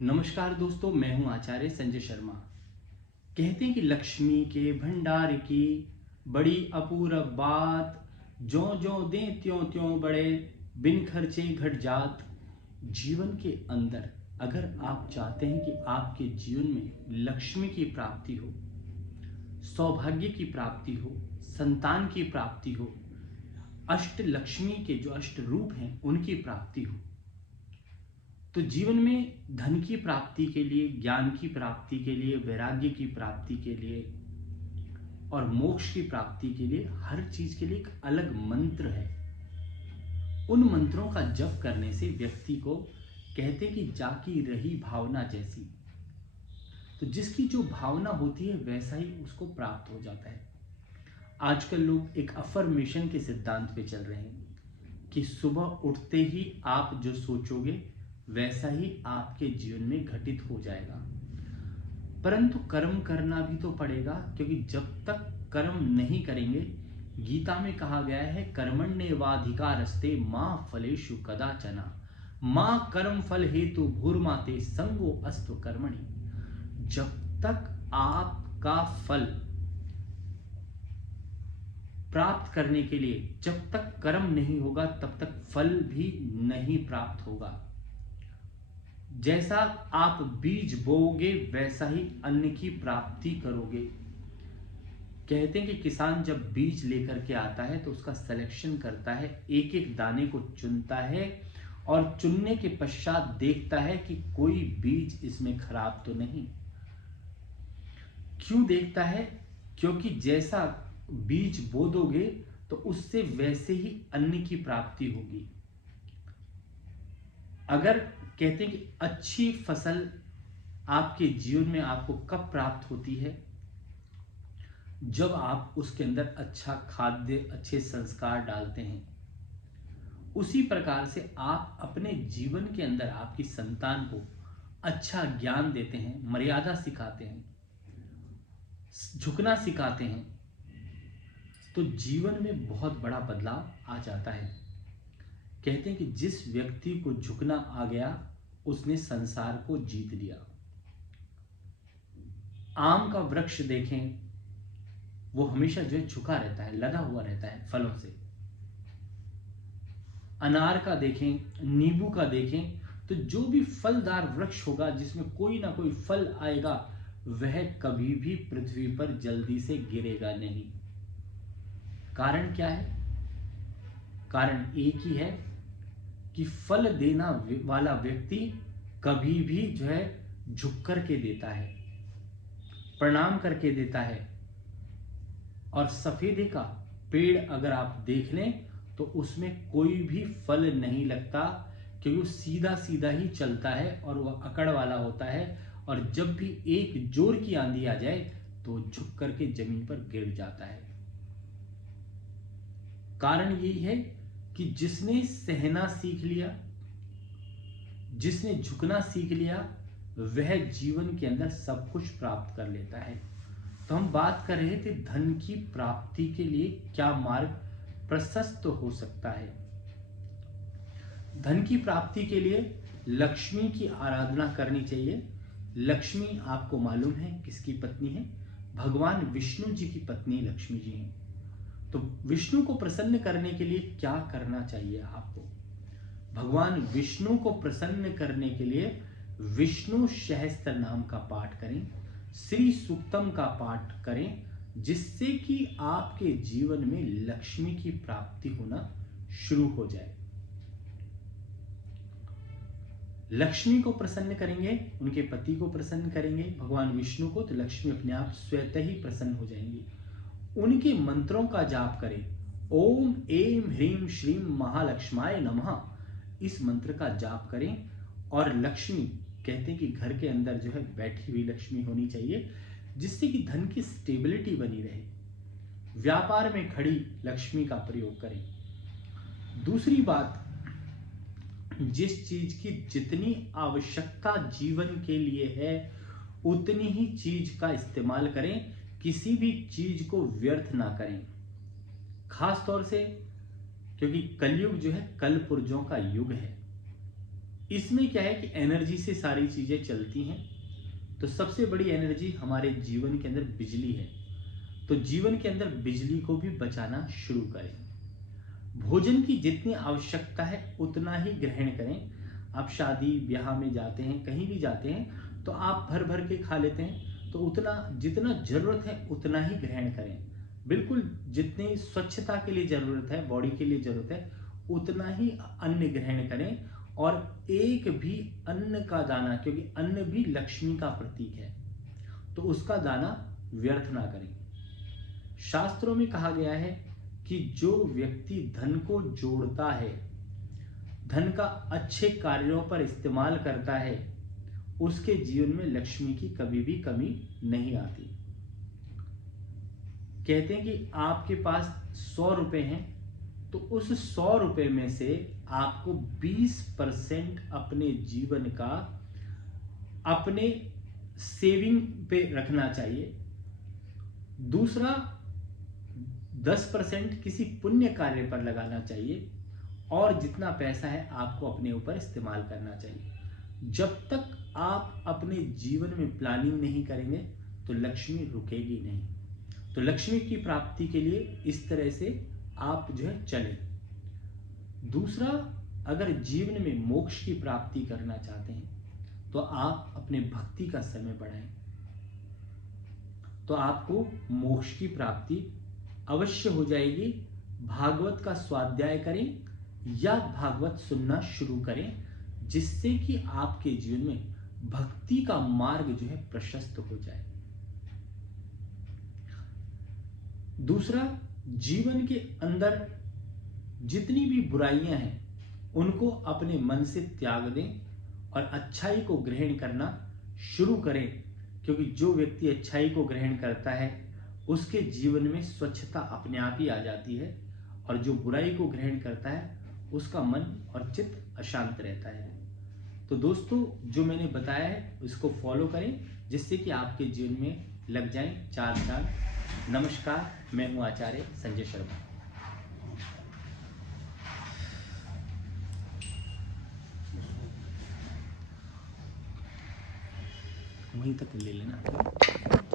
नमस्कार दोस्तों, मैं हूं आचार्य संजय शर्मा। कहते हैं कि लक्ष्मी के भंडार की बड़ी अपूरब बात, जो जो दें त्यों त्यों बढ़े, बिन खर्चे घट जात। जीवन के अंदर अगर आप चाहते हैं कि आपके जीवन में लक्ष्मी की प्राप्ति हो, सौभाग्य की प्राप्ति हो, संतान की प्राप्ति हो, अष्ट लक्ष्मी के जो अष्ट रूप हैं उनकी प्राप्ति हो, तो जीवन में धन की प्राप्ति के लिए, ज्ञान की प्राप्ति के लिए, वैराग्य की प्राप्ति के लिए और मोक्ष की प्राप्ति के लिए हर चीज के लिए एक अलग मंत्र है। उन मंत्रों का जप करने से व्यक्ति को कहते कि जाकी रही भावना जैसी, तो जिसकी जो भावना होती है वैसा ही उसको प्राप्त हो जाता है। आजकल लोग एक अफर्मेशन के सिद्धांत पे चल रहे हैं कि सुबह उठते ही आप जो सोचोगे वैसा ही आपके जीवन में घटित हो जाएगा। परंतु कर्म करना भी तो पड़ेगा, क्योंकि जब तक कर्म नहीं करेंगे, गीता में कहा गया है कर्मण्येवाधिकारस्ते मां फलेषु कदाचन मां कर्म फल हेतु भूर्माते संगो अस्तु कर्मणि। जब तक आपका फल प्राप्त करने के लिए जब तक कर्म नहीं होगा तब तक फल भी नहीं प्राप्त होगा। जैसा आप बीज बोओगे वैसा ही अन्न की प्राप्ति करोगे। कहते हैं कि किसान जब बीज लेकर के आता है तो उसका सिलेक्शन करता है, एक एक दाने को चुनता है और चुनने के पश्चात देखता है कि कोई बीज इसमें खराब तो नहीं। क्यों देखता है? क्योंकि जैसा बीज बो दोगे तो उससे वैसे ही अन्न की प्राप्ति होगी। अगर कहते हैं कि अच्छी फसल आपके जीवन में आपको कब प्राप्त होती है? जब आप उसके अंदर अच्छा खाद्य, अच्छे संस्कार डालते हैं। उसी प्रकार से आप अपने जीवन के अंदर आपकी संतान को अच्छा ज्ञान देते हैं, मर्यादा सिखाते हैं, झुकना सिखाते हैं, तो जीवन में बहुत बड़ा बदलाव आ जाता है। कहते हैं कि जिस व्यक्ति को झुकना आ गया उसने संसार को जीत लिया। आम का वृक्ष देखें, वो हमेशा जो है झुका रहता है, लदा हुआ रहता है फलों से। अनार का देखें, नींबू का देखें, तो जो भी फलदार वृक्ष होगा जिसमें कोई ना कोई फल आएगा, वह कभी भी पृथ्वी पर जल्दी से गिरेगा नहीं। कारण क्या है? कारण एक ही है कि फल देना वाला व्यक्ति कभी भी जो है झुक करके देता है, प्रणाम करके देता है। और सफेदे का पेड़ अगर आप देख लें तो उसमें कोई भी फल नहीं लगता, क्योंकि वो सीधा सीधा ही चलता है और वह अकड़ वाला होता है, और जब भी एक जोर की आंधी आ जाए तो झुक करके जमीन पर गिर जाता है। कारण यही है कि जिसने सहना सीख लिया, जिसने झुकना सीख लिया, वह जीवन के अंदर सब कुछ प्राप्त कर लेता है। तो हम बात कर रहे थे धन की प्राप्ति के लिए क्या मार्ग प्रशस्त हो सकता है। धन की प्राप्ति के लिए लक्ष्मी की आराधना करनी चाहिए। लक्ष्मी आपको मालूम है किसकी पत्नी है? भगवान विष्णु जी की पत्नी लक्ष्मी जी हैं। तो विष्णु को प्रसन्न करने के लिए क्या करना चाहिए आपको? भगवान विष्णु को प्रसन्न करने के लिए विष्णु सहस्त्र नाम का पाठ करें, श्री सूक्तम का पाठ करें, जिससे कि आपके जीवन में लक्ष्मी की प्राप्ति होना शुरू हो जाए। लक्ष्मी को प्रसन्न करेंगे, उनके पति को प्रसन्न करेंगे, भगवान विष्णु को, तो लक्ष्मी अपने आप स्वतः ही प्रसन्न हो जाएंगी। उनके मंत्रों का जाप करें। ओम ऐं ह्रीं श्रीं महालक्ष्माय नमः, इस मंत्र का जाप करें। और लक्ष्मी कहते हैं कि घर के अंदर जो है बैठी हुई लक्ष्मी होनी चाहिए, जिससे कि धन की स्टेबिलिटी बनी रहे। व्यापार में खड़ी लक्ष्मी का प्रयोग करें। दूसरी बात, जिस चीज की जितनी आवश्यकता जीवन के लिए है उतनी ही चीज का इस्तेमाल करें, किसी भी चीज को व्यर्थ ना करें। खास तौर से क्योंकि कलयुग जो है कल पुर्जों का युग है। इसमें क्या है कि एनर्जी से सारी चीजें चलती हैं। तो सबसे बड़ी एनर्जी हमारे जीवन के अंदर बिजली है। तो जीवन के अंदर बिजली को भी बचाना शुरू करें। भोजन की जितनी आवश्यकता है उतना ही ग्रहण करें। आप शादी ब्याह में जाते हैं, कहीं भी जाते हैं तो आप भर भर के खा लेते हैं, तो उतना जितना जरूरत है उतना ही ग्रहण करें। बिल्कुल जितनी स्वच्छता के लिए जरूरत है, बॉडी के लिए जरूरत है, उतना ही अन्न ग्रहण करें। और एक भी अन्न का दाना, क्योंकि अन्न भी लक्ष्मी का प्रतीक है, तो उसका दाना व्यर्थ ना करें। शास्त्रों में कहा गया है कि जो व्यक्ति धन को जोड़ता है, धन का अच्छे कार्यों पर इस्तेमाल करता है, उसके जीवन में लक्ष्मी की कभी भी कमी नहीं आती। कहते हैं कि आपके पास 100 रुपए हैं, तो उस 100 रुपए में से आपको 20% अपने जीवन का अपने सेविंग पे रखना चाहिए। दूसरा 10% किसी पुण्य कार्य पर लगाना चाहिए, और जितना पैसा है आपको अपने ऊपर इस्तेमाल करना चाहिए। जब तक आप अपने जीवन में प्लानिंग नहीं करेंगे तो लक्ष्मी रुकेगी नहीं। तो लक्ष्मी की प्राप्ति के लिए इस तरह से आप जो है चलें। दूसरा, अगर जीवन में मोक्ष की प्राप्ति करना चाहते हैं तो आप अपने भक्ति का समय बढ़ाएं, तो आपको मोक्ष की प्राप्ति अवश्य हो जाएगी। भागवत का स्वाध्याय करें या भागवत सुनना शुरू करें, जिससे कि आपके जीवन में भक्ति का मार्ग जो है प्रशस्त हो जाए। दूसरा, जीवन के अंदर जितनी भी बुराइयां हैं उनको अपने मन से त्याग दें और अच्छाई को ग्रहण करना शुरू करें, क्योंकि जो व्यक्ति अच्छाई को ग्रहण करता है उसके जीवन में स्वच्छता अपने आप ही आ जाती है, और जो बुराई को ग्रहण करता है उसका मन और चित्त अशांत रहता है। तो दोस्तों, जो मैंने बताया है उसको फॉलो करें, जिससे कि आपके जीवन में लग जाएं 4 चांद। नमस्कार, मैं हूं आचार्य संजय शर्मा। वहीं तक ले लेना।